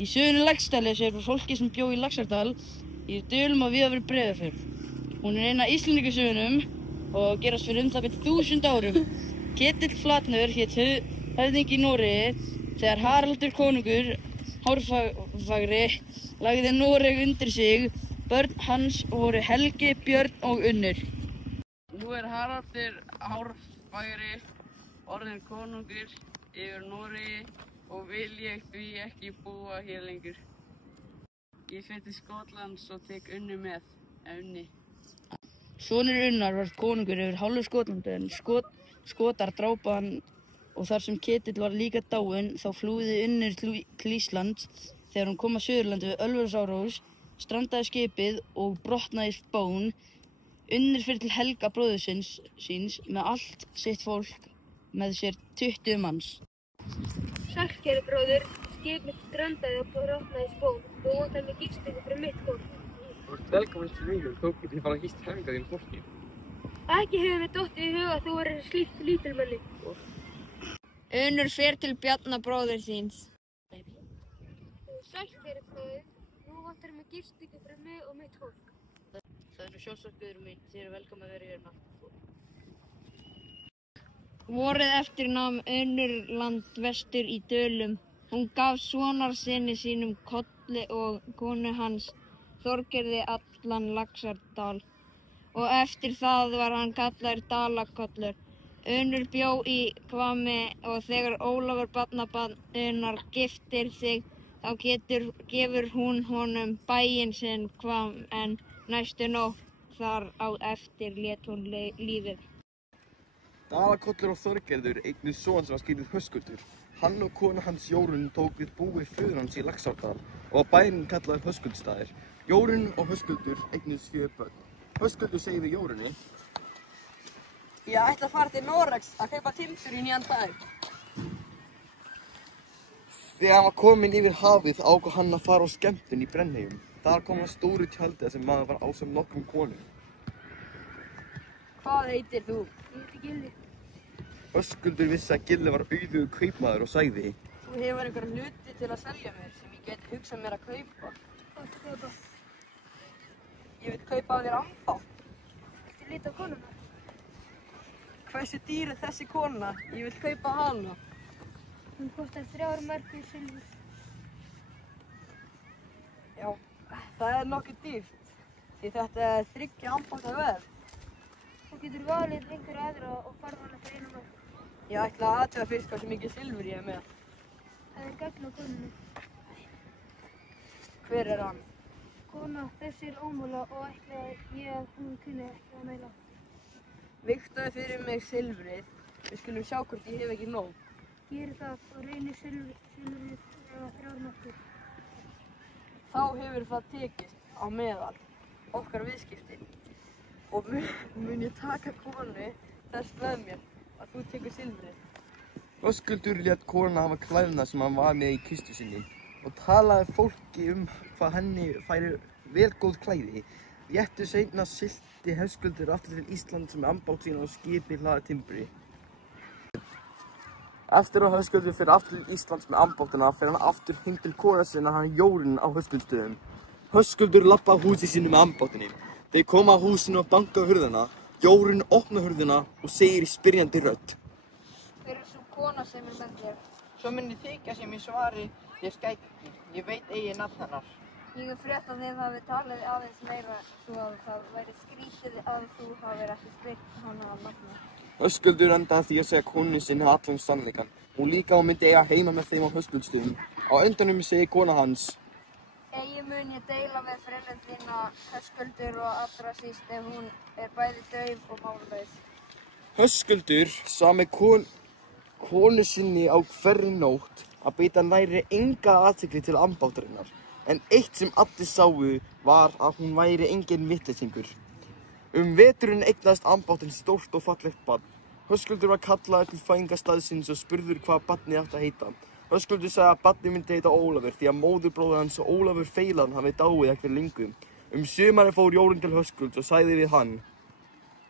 Í sögunni Laxdæli segir frá fólki sem bjó í Laxárdal í Dölum og víða fyrir Breiðafjörð. Hún er ein af Íslendingasögunum og gerast fyrir það bil 1000 árum. Ketill Flatnör hét höfðingi í Noregi þegar Haraldur konungur hárfagri lagði Noreg undir sig. Börn hans voru Helgi, Björn og Unnur. Nú er Haraldur hárfagri orðinn konungur yfir Noregi og vil ég því ekki búa hér lengur. Ég fer til Skotlands og tek Unnu með, Unni. Sonur Unnar var konungur yfir hálfu Skotlandi en Skotar drápu hann og þar sem Ketill var líka dáinn þá flúði Unnur til Íslands. Þegar hún kom að Suðurlandi við Ölfusárós strandaði skipið og brotnaði spón. Unnur fer til Helga bróður síns með allt sitt fólk með sér 20 manns. Sæll, kæri bróðir, skipið strandaði og brotnaði spón. Þú vantar mig gistingu fyrir mitt fólk. Þú ert velkominn til mín og tók ég til að fara að gista helga þín fólki. Ekki hefur mér dottið í huga að þú verður slíkt lítilmenni. Unnur fer til Bjarna bróður síns. Sæll, kæri bróðir, nú vantar mig gistingu fyrir mig og mitt fólk. Það er nú sjálfsagt guður mín, þið eru velkomin að vera hérna. Vorið eftir nam Unnur land vestur í Dölum. Hún gaf sonarsyni sínum Kolli og konu hans Þorgerði allan Laxárdal og eftir það var hann kallaður Dalakollur. Unnur bjó í Hvammi og þegar Ólafur barnabarn Unnar giftir sig þá gefur hún honum bæinn sinn Hvamm en næstu nótt þar á eftir lét hún lífið. Dalakollur og Þorgerður eignuðust son sem var skírður Höskuldur. Hann og kona hans Jórunn tók við búi föður hans í Laxárdal og var bærinn kallaður Höskuldsstaðir. Jórunn og Höskuldur eignuðust 4 börn. Höskuldur segir við Jórunni: Ég ætla að fara til Noregs að kaupa timbur í nýjan bæ. Þegar hann var kominn yfir hafið ákvað hann að fara á skemmtun í Brennheim. Þar kom hann stóru tjaldi sem maður var ásamt nokkrum konum. Hvað heitir þú? Ég heiti Gilli. Höskuldur vissi að Gilli var auðugur kaupmaður og sagði: Þú hefur einhverja hluti til að selja mér sem ég geti hugsað mér að kaupa. Hvað ertu að kaupa? Ég vil kaupa af þér ambátt. Viltu líta á konuna? Hversu dýr er þessi kona? Ég vil kaupa hana. Hún kostar 3 markir silfur. Já, það er nokkuð dýrt. Því þetta er 3 ambátta verð. Þú getur valið einhverja aðra og farð hana fyrir einu mark. Ég ætla að athuga fyrst hversu mikið silfur ég er með. Það er gagn á konunni. Hver er hann? Kona þessir ómúla og ætla ég að hún kunni ekki að mæla. Vigtaðu fyrir mig silfrið. Við skulum sjá hvort ég hef ekki nóg. Geri það og reynir silfrið eða 3 markir. Þá hefur það tekist á meðal okkar viðskipti. Og mun ég taka konu þess með mér að þú tekur silfrið. Höskuldur lét konuna hafa klæðnað sem hann var með í kistu sinni og talaði fólki hvað henni færi vel góð klæði. Réttu seinna sigldi Höskuldur aftur til Íslands með ambátt sína og skipi hlaðið timbri. Eftir að Höskuldur fer aftur til Íslands með ambáttina fer hann aftur heim til konu sinna hann Jórunn á Höskuldsstöðum. Höskuldur labba á húsi sínu með ambáttinni. Þeir koma á húsinu og banka á hurðina. Jórunn opnar hurðina og segir í spyrjandi rödd: Hver er sú kona sem er með þér? Svo mun ég þykja sem ég svari þér skæti. Ég veit eigi nafn hennar. Ég hef frétt að þið hafið talið aðeins meira svo að það væri skrítið að þú hafir ekki spurt hana að nafni. Höskuldur endaði því að segja konunni sinni allan sannleikann. Hún líka og myndi eiga heima með þeim á Höskuldsstöðum. Á endanum segir kona hans: Eigi mun ég deila með frænku þína Höskuldur og allra síst ef hún er bæði dauf og mállaus. Höskuldur sá með konu sinni á hverri nótt að beita nærri enga athygli til ambáttarinnar, en eitt sem allir sáu var að hún væri enginn vitleysingur. Veturinn eignaðist ambáttin stórt og fallegt barn. Höskuldur var kallaður til fæðingarstaðsins og spurður hvað barnið átti að heita. Höskuldur sagði að barnið myndi heita Ólafur því að móðurbróðir hans Ólafur Feilan hafi dáið ekki lengi. Sumarið fór Jórunn til Höskulds og sagði við hann: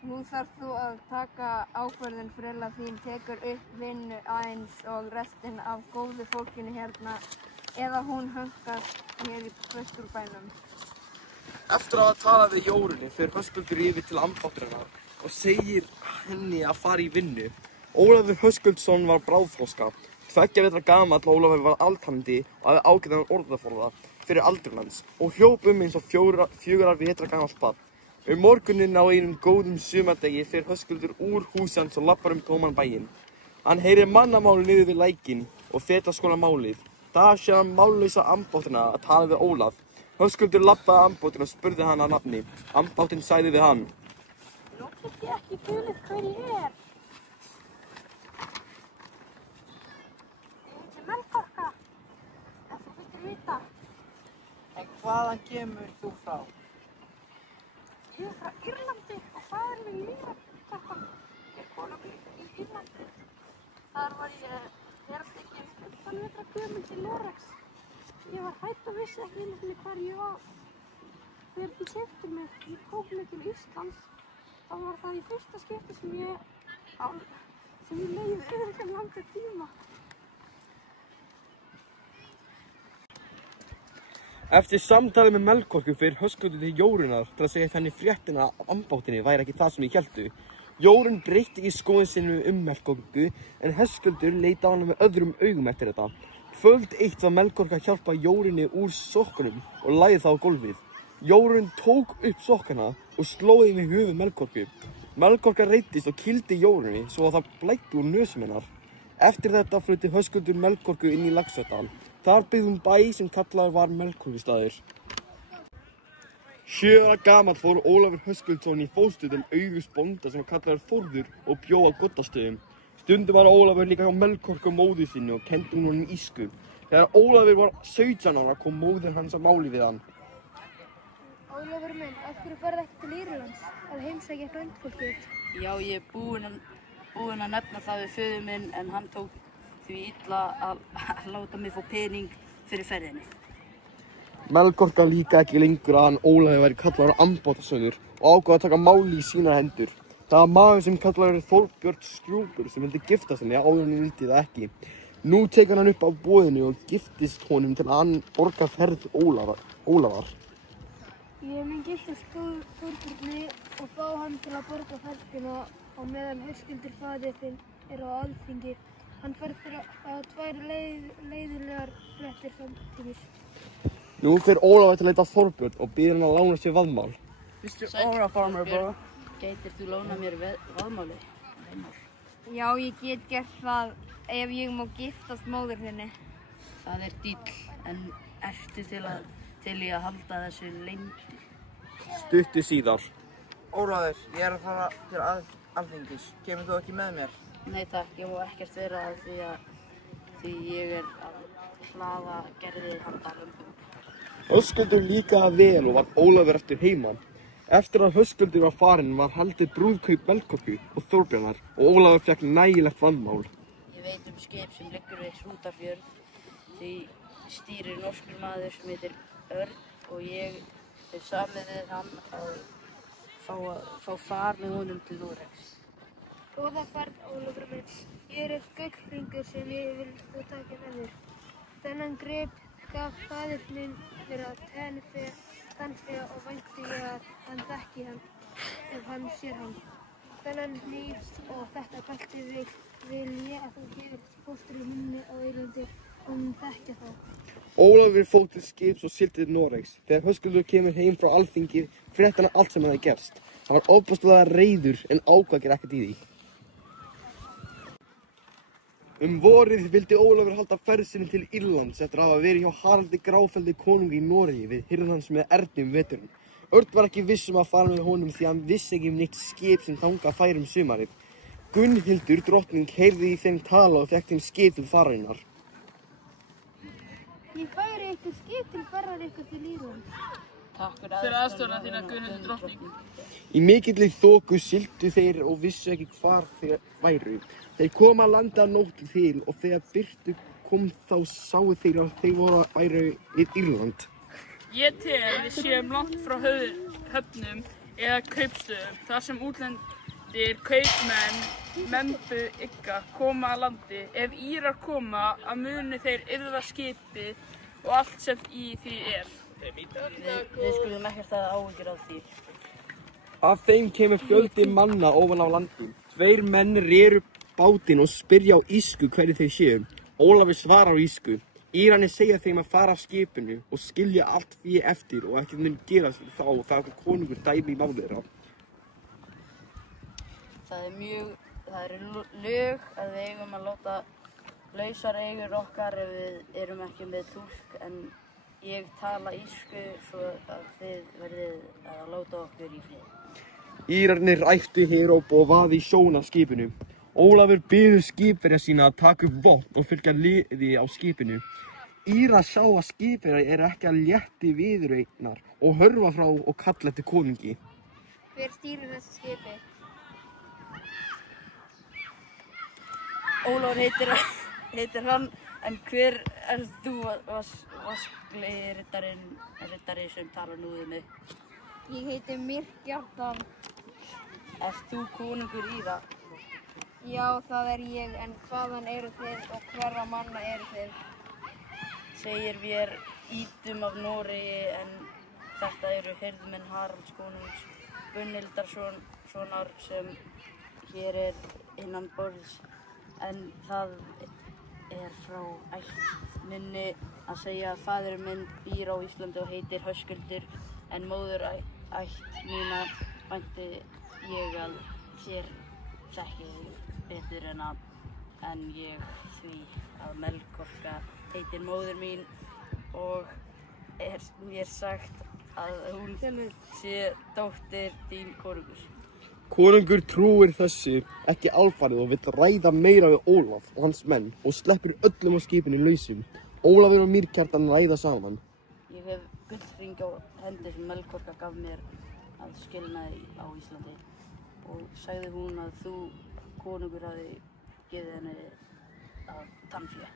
Nú þarf þú að taka ákvörðun frilla þín, tekur upp vinnu aðeins og restin af góðu fólkinu hérna eða hún hankast hér í Vesturbænum. Eftir að hafa talað við Jórunni fer Höskuldur yfir til ambátturinnar og segir henni að fara í vinnu. Ólafur Höskuldsson var bráðþroska. 2 vetra gamall Ólafur var altandi og hafði ágætan orðaforða fyrir aldurinn hans og hljóp eins og 4 vetra gamalt barn. Morguninn á einum góðum sumardegi fer Höskuldur úr húsi hans og lappar tóman bæinn. Hann heyrir mannamáli niður við lækinn og fer að skoða málið. Þar sér hann mállausa ambáttina að tala við Ólaf. Höskuldur labbaði ambátinn og spurði hann að nafni. Ambáttin sagði við hann: Nú get ég ekki fulið hver ég er. Ég heiti Melkorka, ef þú vildir vita. En hvaðan kemur þú frá? Ég er frá Írlandi og faðir minn Lífakka er konungur í Írlandi. Þar var ég hertekinn 15 vetra gömul til Noregs. Ég var hætt og vissi ekki einu sinni hvar ég var. Þegar þú keyptir mig, ég tók mig til Íslands, þá var það í fyrsta skipti sem ég leið öryggan langa tíma. Eftir samtalið með Melkorku fer Höskuldur til Jórunnar til að segja henni fréttina af ambáttinni væri ekki það sem ég héldu. Jórunn breytti ekki skoðun sinni Melkorku en Höskuldur leit á hana með öðrum augum eftir þetta. Kvöld eitt var Melkorka að hjálpa Jórunni úr sokkunum og lagði það á gólfið. Jórunn tók upp sokkana og slóði með höfuð Melkorku. Melkorka reiddist og kýldi Jórunni svo að það blæddi úr nösum hennar. Eftir þetta flutti Höskuldur Melkorku inn í Laxárdal. Þar byggði hún bæ sem kallaður var Melkorkustaður. 7 ára gamall fór Ólafur Höskuldsson í fóstur til Auðs bónda sem var kallaður Þórður og bjó á Goddastöðum. Stundum var Ólafur líka á Melkorku móður sinni og kenndi hún honum ísku. Þegar Ólafur var 17 ára kom móðir hans að máli við hann. Ólafur minn, af hverju ferðu ekki til Írlands að heimsækja frændfólkið? Já, ég er búinn að nefna það við föður minn en hann tók því illa að láta mig fá pening fyrir ferðinni. Melkorka líka ekki lengur að hann Ólafur væri kallaður ambátasöður og ákvað að taka máli í sínar hendur. Það var maður sem kallaður Þorbjörn Skrjúpur sem vildi giftast henni áður en hann vildi það ekki. Nú tekur hann upp á boðinu og giftist honum til að hann borga ferð Ólafar. Ég mun giftast Þorbjörni og fá hann til að borga ferðina á meðan Höskuldur faðir þinn er á Alþingi. Hann fær fyrir að 2 leiðilegar fréttir samtímis. Nú fer Ólafur til að leita Þorbjörn og biður hann að lána sér vaðmál. Mr. Ora Farmer, bro. Gætir þú lána mér vaðmáli? Já, ég get gert það ef ég má giftast móður þinni. Það er dýll, en ertu til í að halda þessu leyndi? Stuttu síðar. Ólafur, ég er að fara til Alþingis. Kemur þú ekki með mér? Nei takk, ég má ekkert vera því ég er að hlaða gerðið handa lömbum. Höskuldur líkaði vel og var Ólafur eftir heima. Eftir að Höskuldur var farinn var haldið brúðkaup Melkorku og Þorbjarnar og Ólafur fekk nægilegt vaðmál. Ég veit skip sem liggur við Hrútafjörð. Því stýrir norskur maður sem heitir Örn og ég hef samið við hann að fá far með honum til Noregs. Góða ferð, Ólafur minn. Hér er gullhringur sem ég vil þú taka með þér. Þennan grip gaf faðir minn mér að tannfé og vænti ég að hann þekki hann ef hann sér hann. Þennan hníf og þetta belti vil ég að þú gefur fóstri minni á Írlandi og mun þekkja þá. Ólafur fór til skips og sigldi til Noregs. Þegar Höskuldur kemur heim frá Alþingi frétti hann allt sem hafði gerst. Hann var ofboðslega reiður en ákvað að gera ekkert í því. Vorið vildi Ólafur halda ferð sinni til Írlands eftir að hafa verið hjá Haraldi Gráfelli konungi í Noregi við hirð hans með Erni veturinn. Örn var ekki viss að fara með honum því hann vissi ekki neitt skip sem þangað færi sumarið. Gunnhildur drottning heyrði í þeim tala og fékk þeim skip til fararinnar. Ég færi ykkur skip til ferðar ykkur til Írlands. Takk fyrir aðstoðina þína Gunnhildur drottning. Í mikilli þoku sigldu þeir og vissu ekki hvar þeir væru. Þeir koma að landa að nóttu til og þegar birtu kom þá sáu þeir að þeir væru við Írland. Ég tel við séum langt frá höfnum eða kaupstöðum þar sem útlendir kaupmenn Membu Igga koma að landi. Ef Írar koma að munu þeir yrða skipið og allt sem í því er. Við skulum ekkert að áhyggjur af því. Af þeim kemur fjöldi manna ofan á landi. 2 menn reru bátinn og spyrja á írsku hverju þeir séu. Ólafur svarar á írsku. Írarnir segja þeim að fara af skipinu og skilja allt fé eftir og ekkert mun gerast fyrir þá og það konungur dæmi í máli þeirra. Það eru lög að við eigum að láta lausar eigur okkar ef við erum ekki með túlk, en ég tala írsku svo að þið verðið að láta okkur í frið. Írarnir æptu heróp og vaði í sjóinn af skipinu. Ólafur biður skipverja sína að taka upp vopn og fylgja liði á skipinu. Írar sjá að skipverjar eru ekki að létti viðureignar og hörfa frá og kalla eftir konungi. Hver stýrir þessu skipi? Ólafur heitir hann, en hver er þú vasklegi riddari sem talar nú við mig? Ég heiti Myrkjartan. Ert þú konungur Íra? Já, það er ég, en hvaðan eru þið og hverra manna eru þið? Segir mér Ídum af Noregi, en þetta eru hirðmenn Haralds konungs Gunnhildarsonar sem hér er innan borðs, en það er frá ætt minni að segja að faðir minn býr á Íslandi og heitir Höskuldur, en móður ætt mína vænti ég að þér þekki betur en ég, því að Melkorka heitir móður mín og er mér sagt að hún sé dóttir þín konungur. Konungur trúir þessu ekki alfarið og vill ræða meira við Ólaf og hans menn og sleppir öllum á skipinu lausum. Ólafur og Myrkjartan ræða saman. Ég hef gullhring á hendi sem Melkorka gaf mér að skilnaði á Íslandi og sagði hún að þú, konungur, hafi gefið henni að tannfé.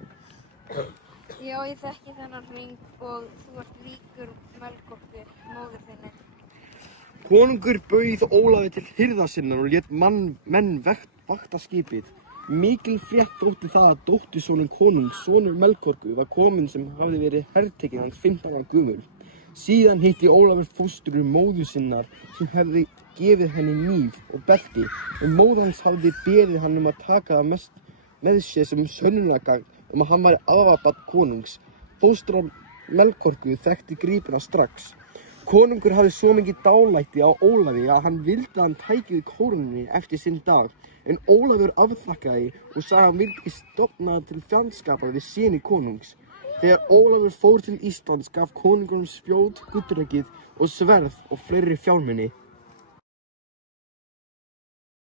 Já, ég þekki þennan hring og þú ert líkur Melkorku, móður þinni. Konungur bauð Ólafi til hirða sinnar og lét menn vakta skipið. Mikil frétt þótti það að dóttursonur konungs, sonur Melkorku, var kominn sem hafði verið hertekinn hans 15 ára gömul. Síðan hitti Ólafur fóstru móður sinnar sem hefði gefið henni hníf og belti og móðir hans hafði beðið hann að taka það með sér sem sönnunargagn að hann væri afabarn konungs. Fóstra Melkorku þekkti grípuna strax. Konungur hafði svo mikið dálæti á Ólafi að hann vildi að hann tæki við kórunni eftir sinn dag, en Ólafur afþakkaði og sagði að hann vildi ekki stofna til fjandskapar við syni konungs. Þegar Ólafur fór til Íslands gaf konungurinn spjót, gullrekið og sverð og fleiri fjármuni.